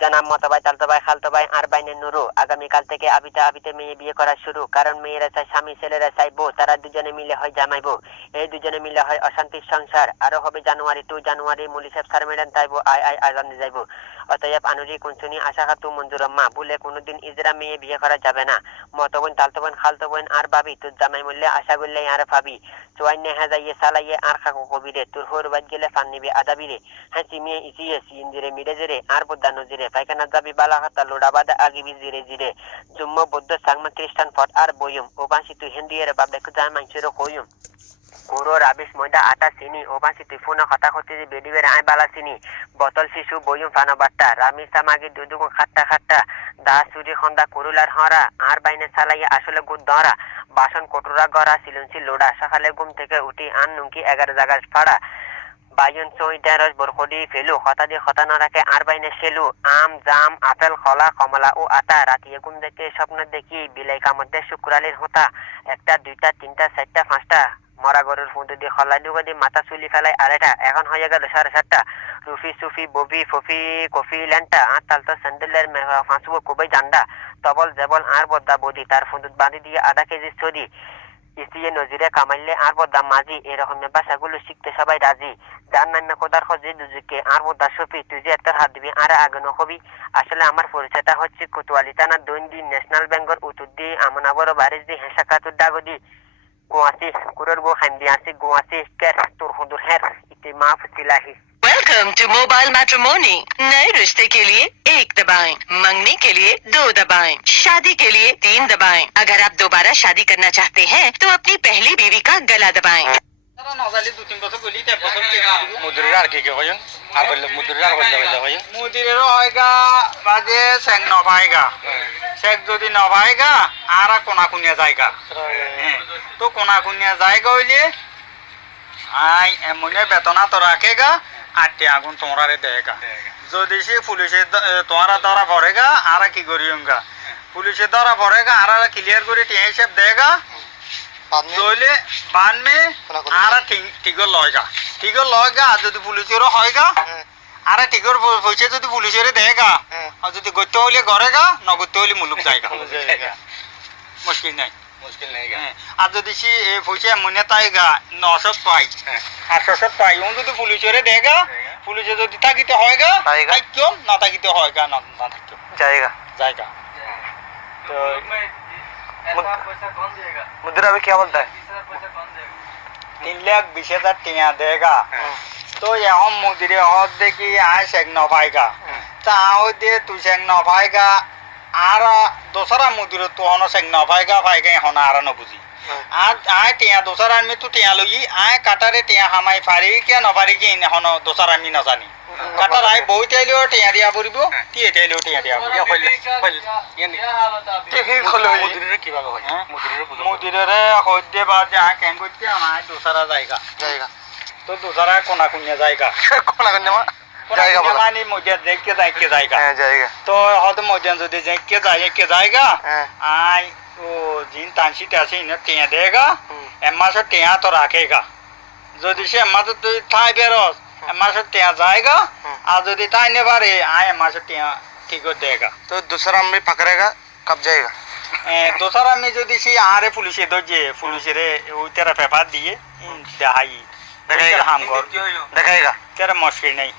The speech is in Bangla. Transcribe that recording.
জানাব মতো ভাই, চালতো ভাই, খালতো ভাই আর বাইনের নুরু, আগামীকাল থেকে আবিতে আবিতে মেয়ে বিয়ে করা শুরু। কারণ মেয়েরা চায় স্বামী, ছেলেরা চায় বউ, তারা দুজনে মিলে হয় জামাই বউ। এই দুজনে মিলে হয় অশান্তির সংসার। আরো হবে জানুয়ারি 2 জানুয়ারি, মুলি সাহেব স্যার ম্যাডাম তাইবো আয় আয় আজান দিয়ে যাইবো। অতএব আনুরি কুনসুনি আশা খাতু মঞ্জুরম্মা ভুলে কোনোদিন ইজরা মেয়ে বিয়ে করা যাবে না। মতো বোন, তালতো বোন, খালতো বোন আর ভাবি, তোর জামাই মূল্যে আশা করলে আর ভাবি চুয়াইনে হেজাইয়ে চালাইয়ে আর খাকো কবিরে, তোর হোর বাদ গেলে ফান নিবি আদাবিরে। হ্যাঁ চিমিয়ে ইসিয়ে সিঞ্জিরে মিরে জিরে আর বুদ্ধা নজিরে পায়খানা যাবি বালা হাতা লোডাবাদা আগিবি জিরে জিরে। জুম্ম বৌদ্ধ সাংমা খ্রিস্টান ফট আর বইম ও বাঁশি তুই হিন্দি এর বাপ দেখো যায় মাংসেরও কইম। গুঁড়ো রাবিশ ময়দা আটা চিনি ও বাঁশি তুই ফোনো কথা হচ্ছে যে বেডি বেড়ে আয় বালা চিনি। বোতল শিশু বইম ফানো বাট্টা রামিসা মাগি দুদুগো খাট্টা খাট্টা। দা চুরি খন্দা কুরুলার হরা আর বাইনে চালাইয়া আসলে গুদ ধরা। বাসন কটুরা গড়া সিলুনসি লোডা সকালে ঘুম থেকে উঠি আন নুঙ্কি 11 জাগার ফাড়া। বাইন চই ঢেঁড়স বরকডি ফেলু হতা দিয়ে হতা না রাখে আর বাইনে সেলু। আম জাম আপেল কলা কমলা ও আতা রাতিয়ে ঘুম দেখে স্বপ্ন দেখি বিলাই কামড় শুক্রালির হোতা। একটা দুইটা তিনটা চারটা পাঁচটা মরা গরুর ফুঁদু দিয়ে খলাই ডুবা দিয়ে মাথা চুলি ফেলাই আড়াইটা। এখন হয়ে গেল 7:30। রুফি সুফি ববি ফফি কফি ল্যান্টা আর তালতো স্যান্ডেলের ফাঁসুবো খুবই জান্ডা। তবল জেবল আর বদ্দা বদি তার ফুঁদুত বাঁধি দিয়ে আধা কেজি ছদি। ইসিয়ে নজিরে কামাইলে আর বদ্দা মাঝি, এরকমের ভাষাগুলো শিখতে সবাই রাজি। যার নামে কোদার খোঁজে দুজুকে আর বদ্দা সফি, তুই যে এত হাত দিবি আর আগে নখবি। আসলে আমার পরিচয়টা হচ্ছে কোতোয়ালি থানার দৈন্দি ন্যাশনাল ব্যাংকের উত্তর দি আমনাবর বারিশ দি হেসা কাতুর দাগদি। গোয়াসি কুরের গো খাইম দি আসি গোয়াসি কের তোর হুদুর হের ইতি মাফ तिलाही। Welcome to mobile matrimony. नए रिश्ते के लिए 1 दबाएं, मंगनी के लिए 2 दबाएं, शादी के लिए 3 दबाएं। अगर आप दोबारा शादी करना चाहते हैं तो अपनी पहली बीवी का गला दबाएं। মুদিরের আর কি কে কইন আর বললে মুদিরের আর বললে বললে কইন মুদিরের হয়গা বাজে সেক নভাইগা সেক যদি নভাইগা আর কোনা কুনিয়া জায়গা তো কোনা কুনিয়া জায়গা হইলে আই এমনে বেতনা তো রাখেগা আটটি আগুন তোমরারে দেয়গা। যদি সে পুলিশে তোমরা ধরা পড়েগা আর কি করিয়ঙ্গা, পুলিশে ধরা পড়েগা আর ক্লিয়ার করে টিয়া হিসেব দেয়গা তইলে বানমে আর ঠিক লয়গা ঠিক লয়গা। আর যদি পুলিশেরও হয়গা আর ঠিকর পয়সা যদি পুলিশের দেয়গা আর যদি গত্য হইলে ঘরেগা নগত্য হইলে মুলুক জায়গা মুশকিল নাই মুশকিল নাই। আর যদি সে পয়সা মনে তাইগা 900 পাই 800 পাই ও যদি পুলিশের দেয়গা পুলিশে যদি থাকিতে হয়গা কেউ না থাকিতে হয়গা না থাকিতে জায়গা জায়গা। তো मुद्रा अभी क्या बोलता है 3,20,000 টিয়া দেगा। তো এখন মুদিরে হদ দেখি আয় সেক ন পাইগা তা হইতে তুই সেক ন পাইগা আর দোসরা মুদিরে তো হন সেক ন পাইগা এখন আর ন বুঝি আর আয় টিয়া দোসরা আমি তো টিয়া লই আয় কাটারে টিয়া হামাই পারি কে ন পারি কি এখন দোসরা আমি না জানি। কাটার আয় বই টাইলেও টিয়া দিয়া পড়িব টিয়া টাইলেও টিয়া দিয়া পড়িব মুদিরের কিভাবে হয় মুদিরের হইতে বা যা কেন করতে আমার দোসরা জায়গা জায়গা তো দোসরা কোনা কুনিয়া জায়গা কোনা কোন জায়গা বলা মানে মধ্যে দেখকে যাইকে জায়গা হ্যাঁ জায়গা তো হয়তো মধ্যে যদি যাইকে যাইকে জায়গা হ্যাঁ আই ও জিন টানসিতে আছে ইনে টিয়া দেগা এমাস টিয়া তো রাখেগা। যদি সে এমাস তুই ঠাই বেরস এমাস টিয়া जाएगा আর যদি তাই নে পারে আই এমাস টিয়া ঠিক দেগা। तो दूसरा आदमी पकड़ेगा कब जाएगा দোসরা আমি যদি সে আরে পুলিশে দজে পুলিশের ওই তেরা পেপার দিয়ে দেখাই দেখাইগা হাম কর देखाएगा তেরা মুশকিল নাই।